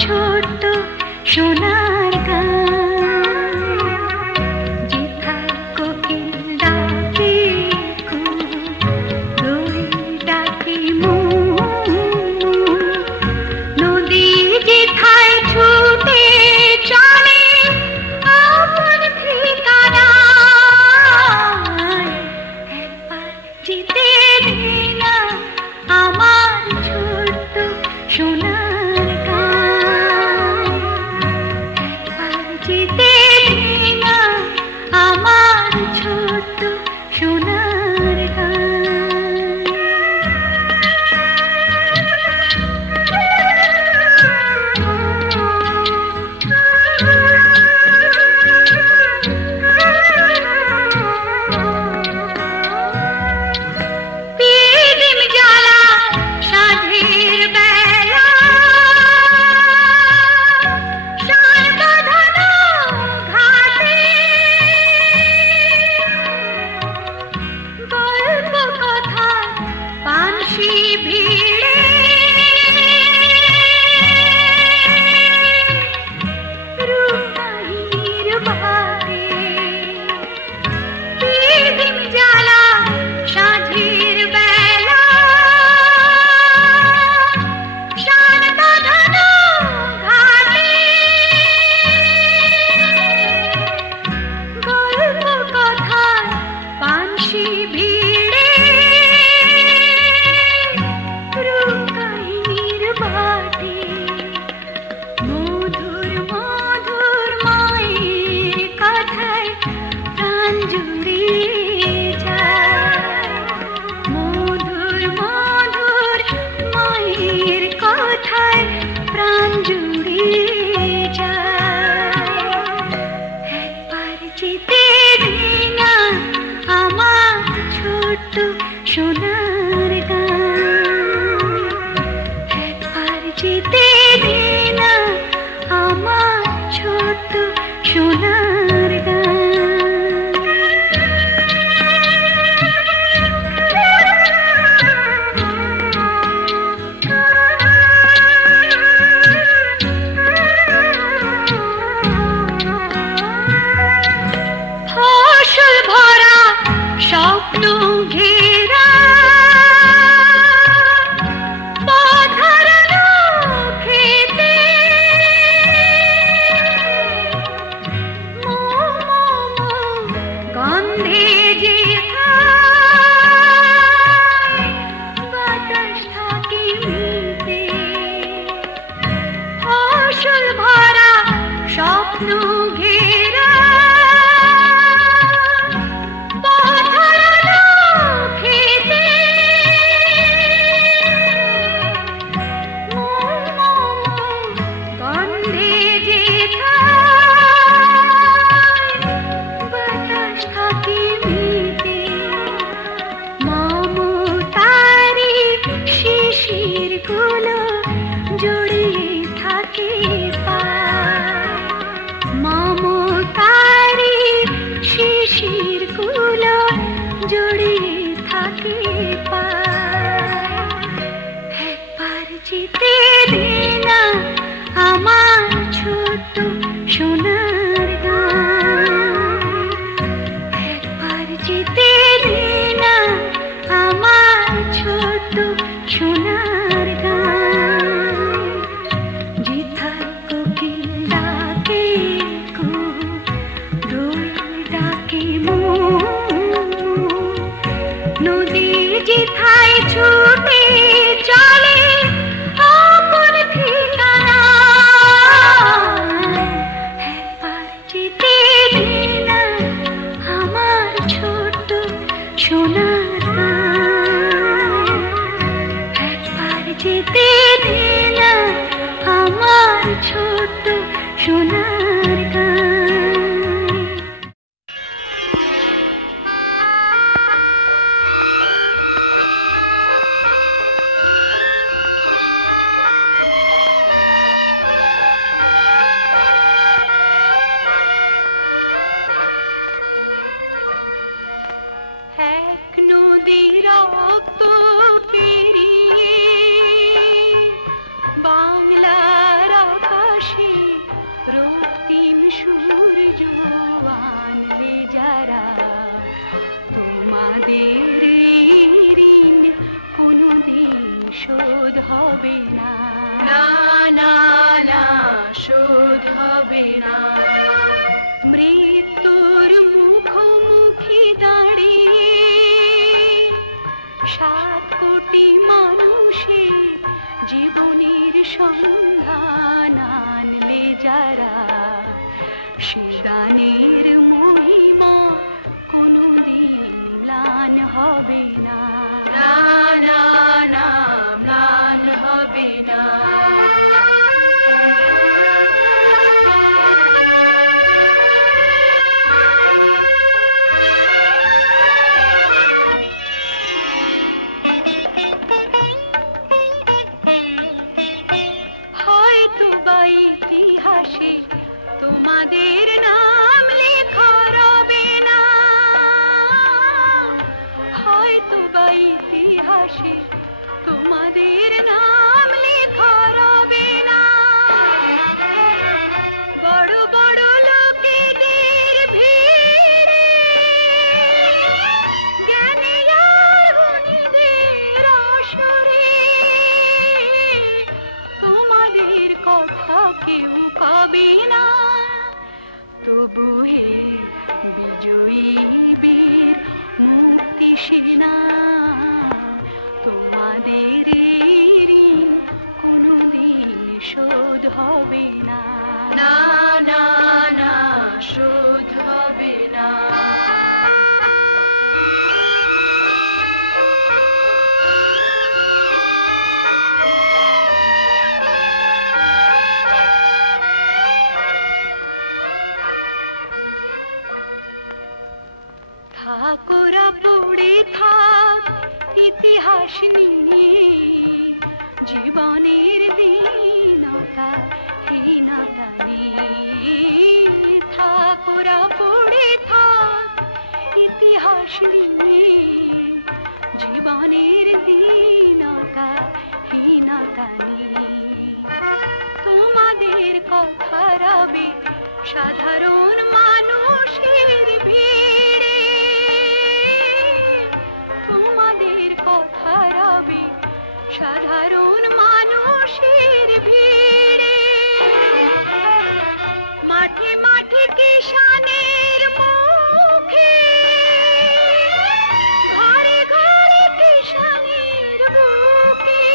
ছোট্ট সোনার গান, যেথায় কোকিল ডাকে দোল ডাকে নদী যেথায় ছুটে চলে আপন ঠিকানায়, একবার যেতে দে না আমার ছোট্ট সোনার গান, একবার যেতে দে না আমার ছোট্ট সোনার গান। পিদিম জ্বালা সাঁঝের বেলা, শান বাঁধানো ঘাটে গল্প কথা পানসি ভিড়ে, রূপকাহিনীর বাটে। পিদিম জ্বালা সাঁঝের বেলা, শান বাঁধানো ঘাটে গল্প কথা পানসি ভিড়ে, রূপকাহিনীর বাটে। মধুর মধুর মায়ের কথায় প্রাণ জুড়িয়ে যায়, মধুর মধুর মায়ের কথায় প্রাণ জুড়িয়ে যায়। একবার যেতে দে না আমার ছোট্ট সোনার গান, একবার যেতে দে না আমার ছোট্ট সোনার গান। ফসল ভরা স্বপ্ন ঘেরা পথ হারানো খেতে, গন্ধে যেথায় বাতাস থাকে মিতে। ফসল ভরা স্বপ্ন ঘেরা পথ হারানো খেতে, গন্ধে যেথায় বাতাস থাকে মিতে। মমতারি শিশির গুলো জড়িয়ে থাকে পায়, মমতারি শিশির গুলো জড়িয়ে থাকে পায়। একবার যেতে দে না আমার ছোট্ট সোনার গান, একবার যেতে দে না আমার ছোট্ট সোনার গান, যেথায় কোকিল ডাকে দোল ডাকে নদী যেথায় ছুটে চলে আপন ঠিকানায়, একবার যেতে দে না আমার ছোট্ট সোনার গান, একবার যেতে দে না আমার ছোট্ট সোনার গান। নদী রক্ত পেরিয়ে বাংলার সূর্য আনলে যারা, তোমাদের ঋণ কোনদিন শোধ হবে না। না না না, শোধ হবে না। মৃত্যুর মুখোমুখি দাঁড়িয়ে 7 কোটি মানুষের জীবনের সন্ধান আনলে যারা, সে দানের মহিমা কোনদিন ম্লান হবে না। না না না, ম্লান হবে না। হয়তো বা ইতিহাসে তোমাদের নাম লেখা রবে না, হয়তো বা ইতিহাসে তোমাদের নাম লেখা রবে না। বড় বড় লোকেদের ভিড়ে জ্ঞানী আর গুণীদের আসরে তোমাদের কথা কেউ কবে না। তবু হে বিজয়ী বীর মুক্তি সেনা, তোমাদের ঋণ কোনদিন শোধ হবে না। না না না, শোধ হবে না। থাকোরা পড়ে থাক ইতিহাস নিয়ে, জীবনের দীনতা হীনতা নিয়ে। থাকোরা পড়ে থাক ইতিহাস নিয়ে, জীবনের দীনতা হীনতা নিয়ে। তোমাদের কথা রবে সাধারণ মানুষের ভিড়ে, তোমাদের কথা রবে সাধারণ মানুষের ভিড়ে। মাঠে মাঠে কিষানের মুখে, ঘরে ঘরে কিষানের বুকে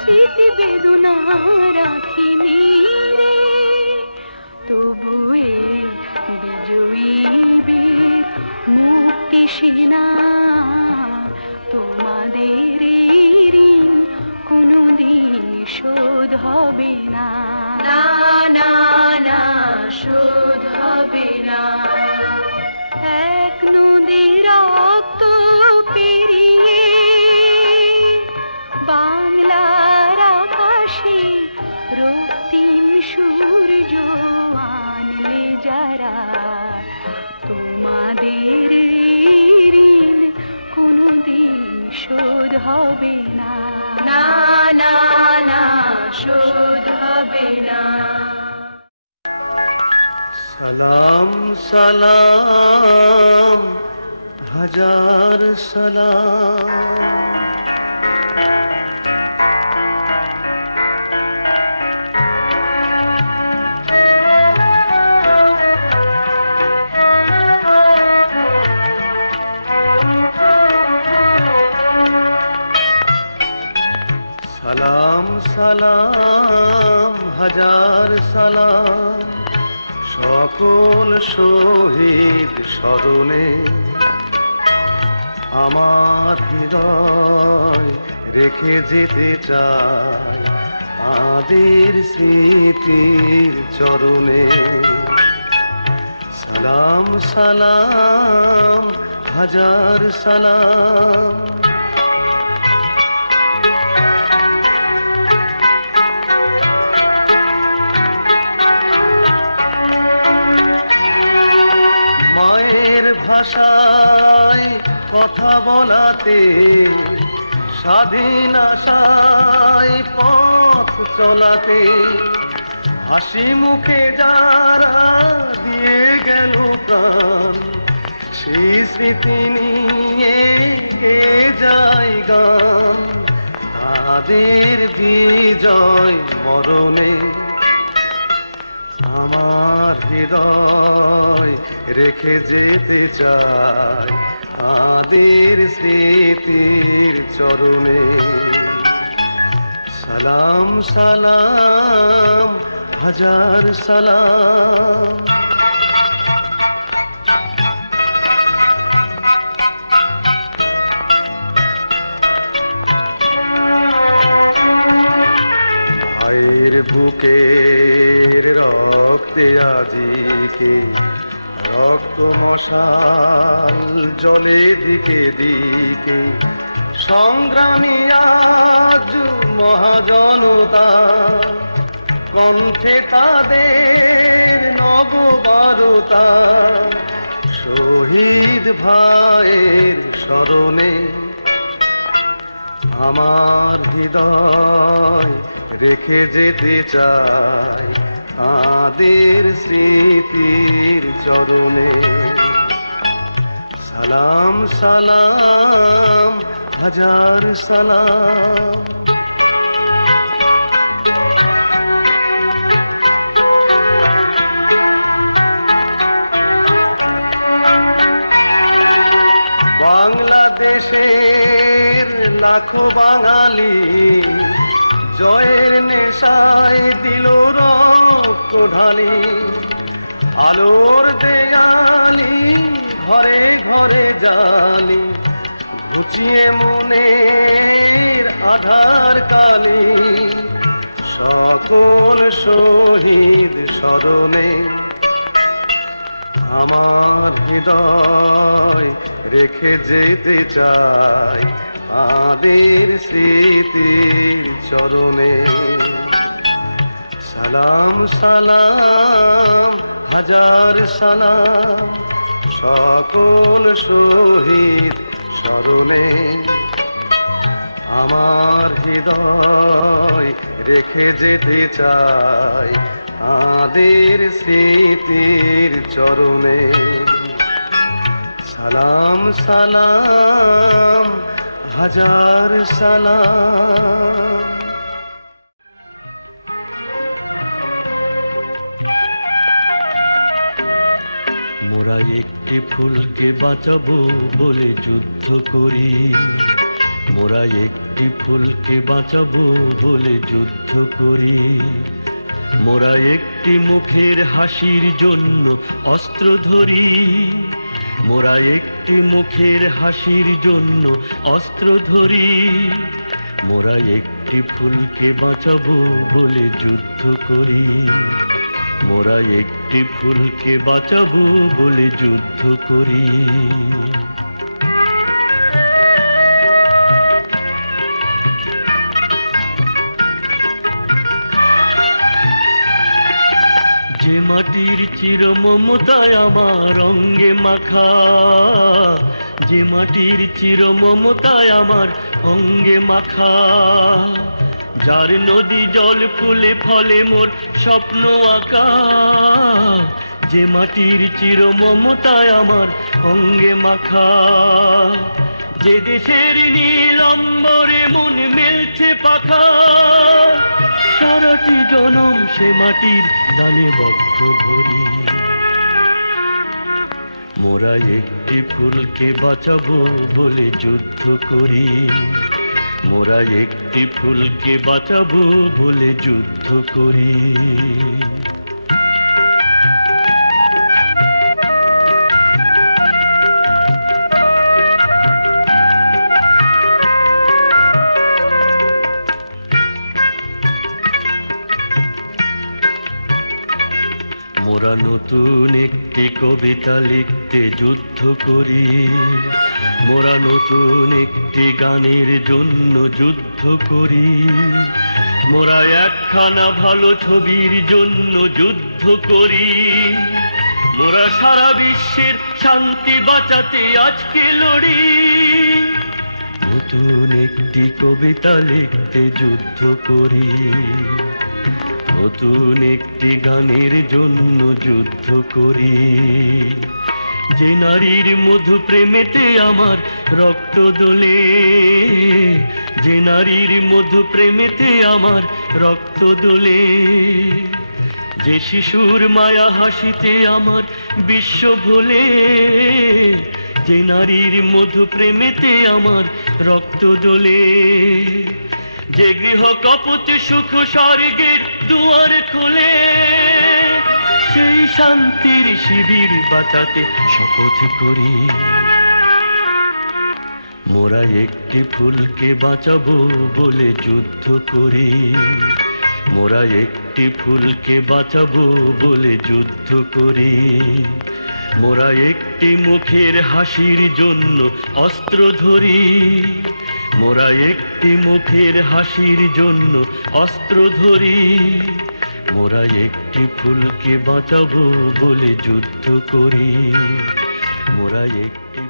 স্মৃতি বেদনা রাখিনি রে। তবু এ বিজয়ী বীর মুক্তি সেনা, তোমাদের ঋণ কোনদিন শোধ হবে না। না না না, শোধ হবে না। এক নদী রক্ত পেরিয়ে বাংলার আকাশে রক্তিম সূর্য আনলে যারা, তোমাদের ঋণ কোনদিন শোধ হবে না। না না না, শোধ হবে না। সালাম সালাম হাজার সালাম, সালাম সালাম হাজার সালাম সকল শহীদ স্মরণে। আমার হৃদয় রেখে যেতে চাই তাদের স্মৃতির চরণে। সালাম সালাম হাজার সালাম, মায়ের ভাষায় কথা বলাতে, স্বাধীন আশায় পথ চলাতে, হাসি মুখে যারা দিয়ে গেল প্রাণ, সেই স্মৃতি নিয়ে গে যায় গান। তাদের বিজয় মরণে আমার হৃদয় রেখে যেতে চাই তাদের স্মৃতির চরণে। সালাম সালাম হাজার সালাম। ভাইয়ের বুকের রক্তে আজিকে রক্ত মশাল জলে দিকে দিকে, সংগ্রামী আজ মহাজনতা, কণ্ঠে তাদের নববারতা। শহীদ ভাইয়ের স্মরণে আমার হৃদয় রেখে যেতে চাই তাদের স্মৃতির চরণে। সালাম সালাম হাজার সালাম। বাংলাদেশের লাখো বাঙালি জয়ের নেশায় দিল রক্ত ঢালি। আলোর দেয়ালি ঘরে ঘরে জালি, ঘুচিয়ে মনের আধার কালি। সকল শহীদ স্মরণে আমার হৃদয় রেখে যেতে চাই তাদের স্মৃতির চরণে। সালাম সালাম হাজার সালাম সকল শহীদ স্মরণে। আমার হৃদয় রেখে যেতে চাই তাদের স্মৃতির চরণে। সালাম সালাম হাজার সালাম। মোরা একটি ফুলকে বাঁচাবো বলে যুদ্ধ করি, মোরা একটি ফুলকে বাঁচাবো বলে যুদ্ধ করি। মোরা একটি মুখের হাসির জন্য অস্ত্র ধরি, মোরা একটি মুখের হাসির জন্য অস্ত্র ধরি। মোরা একটি ফুলকে বাঁচাবো বলে যুদ্ধ করি, মোরা একটি ফুলকে বাঁচাবো বলে যুদ্ধ করি। যে মাটির চির মমতায় আমার অঙ্গে মাখা, যে মাটির চির মমতায় আমার অঙ্গে মাখা। যার নদী জল ফুলে ফলে মোর স্বপ্ন আঁকা, যে মাটির চির মমতায় আমার অঙ্গে মাখা। যে দেশের নীল অম্বরে মন মেলছে পাখা, সারাটি জনম সে মাটির দানে বক্ষ ভরি। মোরা একটি ফুলকে বাঁচাবো বলে যুদ্ধ করি, মোরা একটি ফুলকে বাঁচাবো বলে যুদ্ধ করি। মোরা নতুন একটি কবিতা লিখতে যুদ্ধ করি, মোরা নতুন একটি গানের জন্য যুদ্ধ করি। মোরা একখানা ভালো ছবির জন্য যুদ্ধ করি। মোরা সারা বিশ্বের শান্তি বাঁচাতে আজকে লড়ি। নতুন একটি কবিতা লিখতে যুদ্ধ করি, নতুন একটি গানের জন্য যুদ্ধ করি। যে নারীর মধু প্রেমেতে আমার রক্ত দোলে, যে নারীর মধু প্রেমেতে আমার রক্ত দোলে, যে শিশুর মায়া হাসিতে আমার বিশ্ব ভোলে, যে নারীর মধু প্রেমেতে আমার রক্ত দোলে, যে গৃহ কপতে সুখ স্বর্গের দুয়ার খোলে, সেই শান্তির শিবির বাঁচাতে শপথ করি। মোরা একটি ফুলকে বাঁচাবো বলে যুদ্ধ করি, মোরা একটি ফুলকে বাঁচাবো বলে যুদ্ধ করি। মোরা একটি মুখের হাসির জন্য অস্ত্র ধরি, মোরা একটি মুখের হাসির জন্য অস্ত্র ধরি। মোরা একটি ফুলকে বাঁচাবো বলে যুদ্ধ করি, মোরা একটি